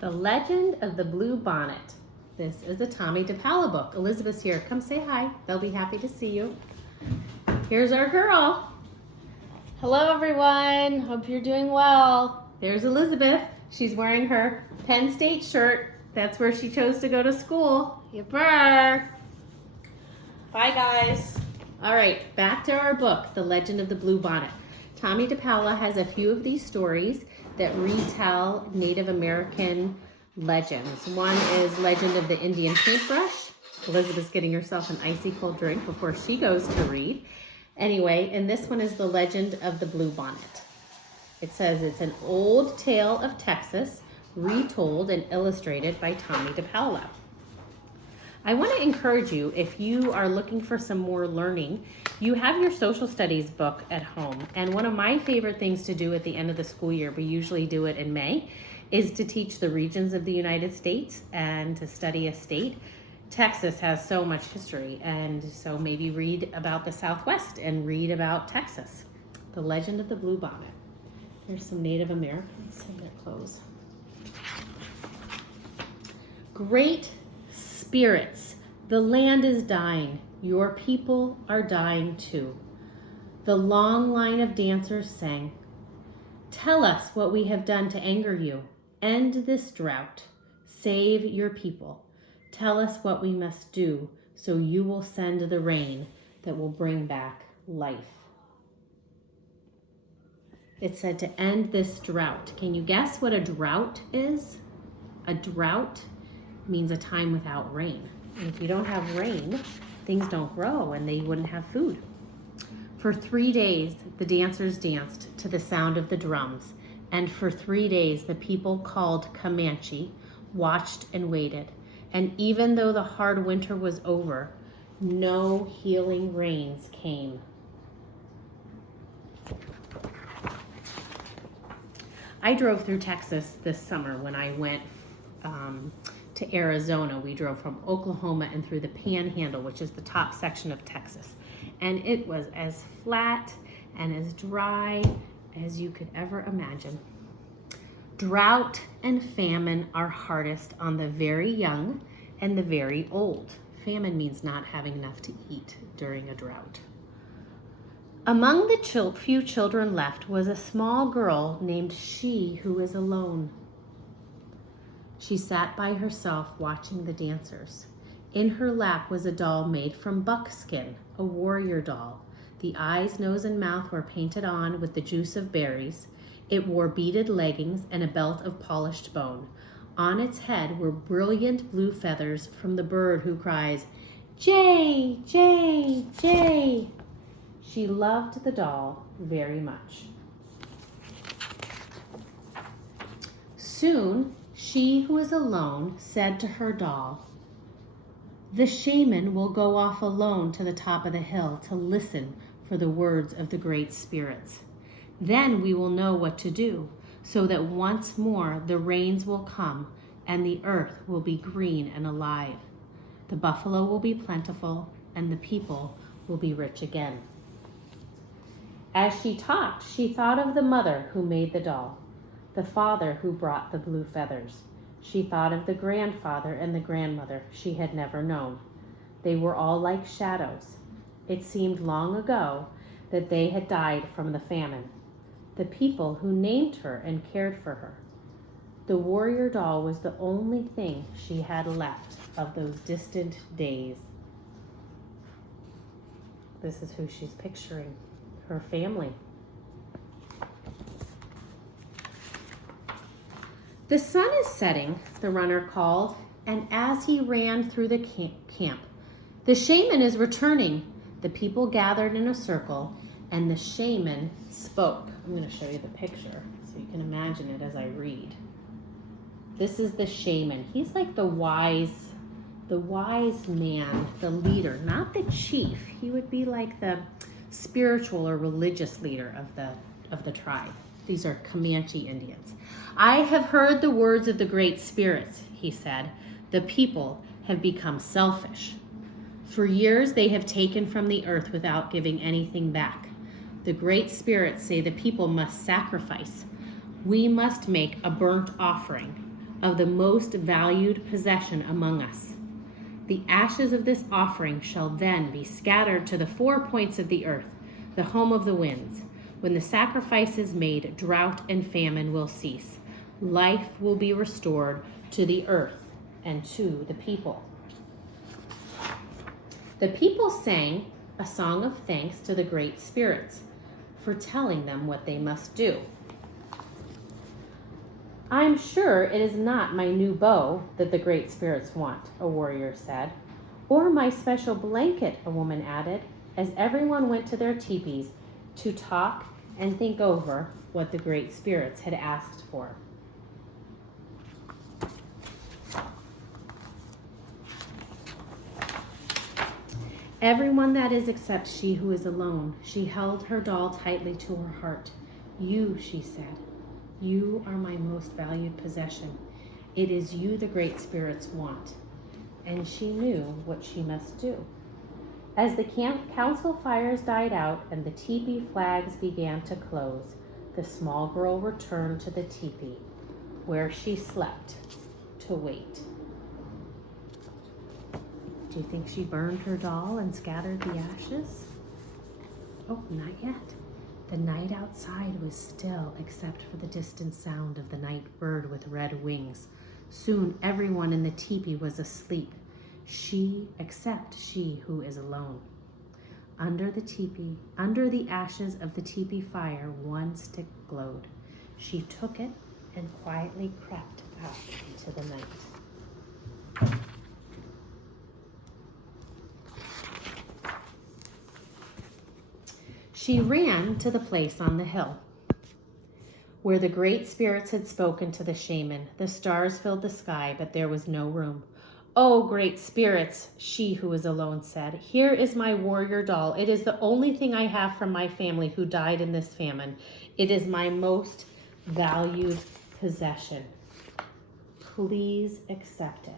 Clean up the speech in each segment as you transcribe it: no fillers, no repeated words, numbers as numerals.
The Legend of the Blue Bonnet. This is a Tomie DePaola book. Elizabeth's here. Come say hi. They'll be happy to see you. Here's our girl. Hello, everyone. Hope you're doing well. There's Elizabeth. She's wearing her Penn State shirt. That's where she chose to go to school. Yipper. Bye, guys. All right, back to our book, The Legend of the Blue Bonnet. Tomie DePaola has a few of these stories that retell Native American legends. One is Legend of the Indian Paintbrush. Elizabeth's getting herself an icy cold drink before she goes to read. Anyway, and this one is the Legend of the Blue Bonnet. It says it's an old tale of Texas, retold and illustrated by Tomie DePaola. I want to encourage you, if you are looking for some more learning, you have your social studies book at home. And one of my favorite things to do at the end of the school year, we usually do it in May, is to teach the regions of the United States and to study a state. Texas has so much history, and so maybe read about the Southwest and read about Texas. The Legend of the Blue Bonnet. There's some Native Americans in their clothes. Great spirits, the land is dying. Your people are dying too. The long line of dancers sang. Tell us what we have done to anger you. End this drought. Save your people. Tell us what we must do so you will send the rain that will bring back life. It said to end this drought. Can you guess what a drought is? A drought means a time without rain. And if you don't have rain, things don't grow and they wouldn't have food. For 3 days, the dancers danced to the sound of the drums. And for 3 days, the people called Comanche watched and waited. And even though the hard winter was over, no healing rains came. I drove through Texas this summer when I went to Arizona. We drove from Oklahoma and through the Panhandle, which is the top section of Texas. And it was as flat and as dry as you could ever imagine. Drought and famine are hardest on the very young and the very old. Famine means not having enough to eat during a drought. Among the few children left was a small girl named She who is alone. She sat by herself watching the dancers. In her lap was a doll made from buckskin, a warrior doll. The eyes, nose, and mouth were painted on with the juice of berries. It wore beaded leggings and a belt of polished bone. On its head were brilliant blue feathers from the bird who cries, Jay, Jay, Jay. She loved the doll very much. Soon, She who is alone said to her doll, the shaman will go off alone to the top of the hill to listen for the words of the great spirits. Then we will know what to do, so that once more the rains will come and the earth will be green and alive. The buffalo will be plentiful and the people will be rich again. As she talked, she thought of the mother who made the doll, the father who brought the blue feathers. She thought of the grandfather and the grandmother she had never known. They were all like shadows. It seemed long ago that they had died from the famine. The people who named her and cared for her. The warrior doll was the only thing she had left of those distant days. This is who she's picturing, her family. The sun is setting, the runner called, and as he ran through the camp, the shaman is returning. The people gathered in a circle, and the shaman spoke. I'm going to show you the picture so you can imagine it as I read. This is the shaman. He's like the wise man, the leader, not the chief. He would be like the spiritual or religious leader of the tribe. These are Comanche Indians. I have heard the words of the great spirits, he said. The people have become selfish. For years they have taken from the earth without giving anything back. The great spirits say the people must sacrifice. We must make a burnt offering. of the most valued possession among us. The ashes of this offering shall then be scattered to the 4 points of the earth, the home of the winds. When the sacrifice is made, drought and famine will cease. Life will be restored to the earth and to the people. The people sang a song of thanks to the great spirits for telling them what they must do. I'm sure it is not my new bow that the great spirits want, a warrior said. Or my special blanket, a woman added, as everyone went to their teepees to talk and think over what the great spirits had asked for. Everyone that is except she who is alone. She held her doll tightly to her heart. You, she said, you are my most valued possession. It is you the great spirits want. And she knew what she must do. As the council fires died out and the teepee flags began to close, the small girl returned to the teepee, where she slept, to wait. Do you think she burned her doll and scattered the ashes? Oh, not yet. The night outside was still, except for the distant sound of the night bird with red wings. Soon everyone in the teepee was asleep, except she who is alone. Under the ashes of the teepee fire, one stick glowed. She took it and quietly crept out into the night. She ran to the place on the hill where the great spirits had spoken to the shaman. The stars filled the sky, but there was no room. Oh, great spirits, she who was alone said, here is my warrior doll. It is the only thing I have from my family who died in this famine. It is my most valued possession. Please accept it.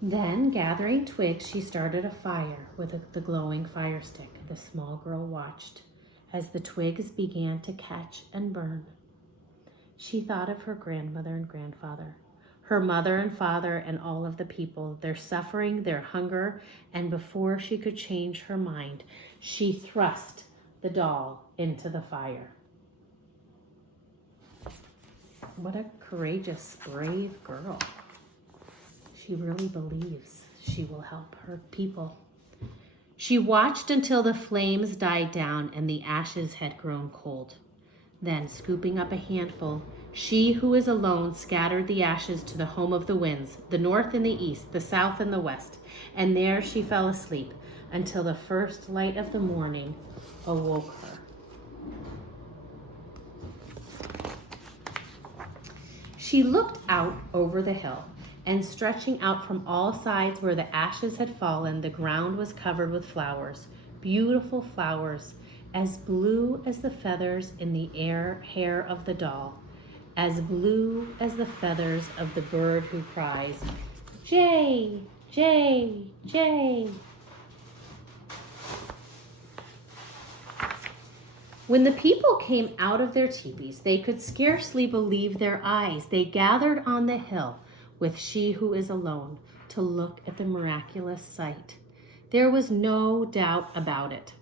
Then, gathering twigs, she started a fire with the glowing fire stick. The small girl watched as the twigs began to catch and burn. She thought of her grandmother and grandfather, her mother and father, and all of the people, their suffering, their hunger, and before she could change her mind, she thrust the doll into the fire. What a courageous, brave girl. She really believes she will help her people. She watched until the flames died down and the ashes had grown cold. Then, scooping up a handful, she who is alone scattered the ashes to the home of the winds, the north and the east, the south and the west, and there she fell asleep until the first light of the morning awoke her. She looked out over the hill, and stretching out from all sides where the ashes had fallen, the ground was covered with flowers, beautiful flowers, as blue as the feathers in the hair of the doll, as blue as the feathers of the bird who cries, Jay, Jay, Jay. When the people came out of their teepees, they could scarcely believe their eyes. They gathered on the hill with she who is alone to look at the miraculous sight. There was no doubt about it.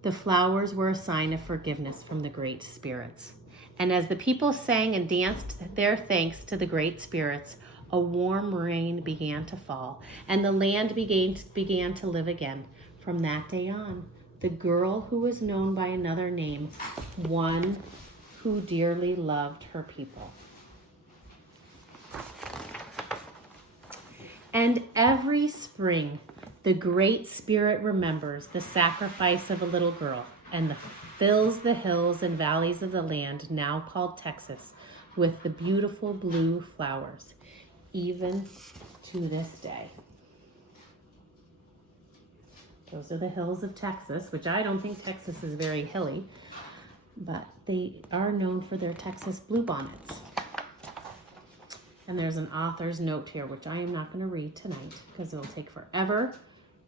The flowers were a sign of forgiveness from the great spirits. And as the people sang and danced their thanks to the great spirits, a warm rain began to fall, and the land began to live again. From that day on, the girl who was known by another name, one who dearly loved her people. And every spring, the Great Spirit remembers the sacrifice of a little girl and fills the hills and valleys of the land now called Texas with the beautiful blue flowers, even to this day. Those are the hills of Texas, which I don't think Texas is very hilly, but they are known for their Texas bluebonnets. And there's an author's note here, which I am not going to read tonight because it'll take forever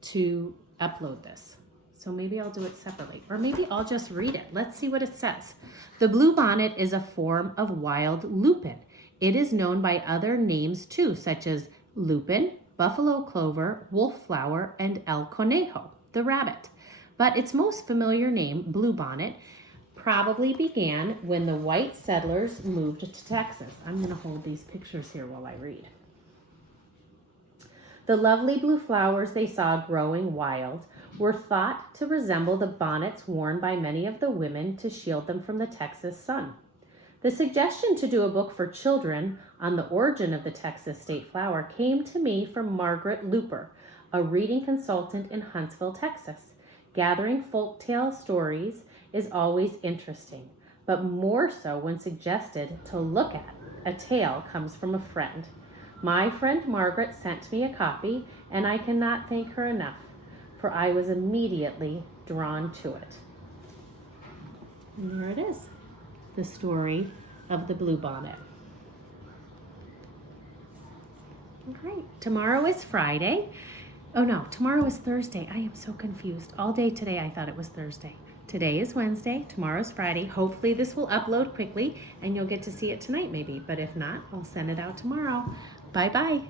to upload this. so maybe I'll do it separately. Or maybe I'll just read it. Let's see what it says. The bluebonnet is a form of wild lupin. It is known by other names too, such as lupin, buffalo clover, wolf flower, and el conejo, the rabbit. But its most familiar name, bluebonnet, probably began when the white settlers moved to Texas. I'm going to hold these pictures here while I read. The lovely blue flowers they saw growing wild were thought to resemble the bonnets worn by many of the women to shield them from the Texas sun. The suggestion to do a book for children on the origin of the Texas state flower came to me from Margaret Looper, a reading consultant in Huntsville, Texas. Gathering folktale stories is always interesting, but more so when suggested to look at. A tale comes from a friend. My friend Margaret sent me a copy, and I cannot thank her enough, for I was immediately drawn to it. And there it is, the story of the bluebonnet. All right, tomorrow is Friday. Oh no, tomorrow is Thursday. I am so confused. All day today I thought it was Thursday. Today is Wednesday, tomorrow's Friday. Hopefully this will upload quickly and you'll get to see it tonight maybe, but if not, I'll send it out tomorrow. Bye-bye.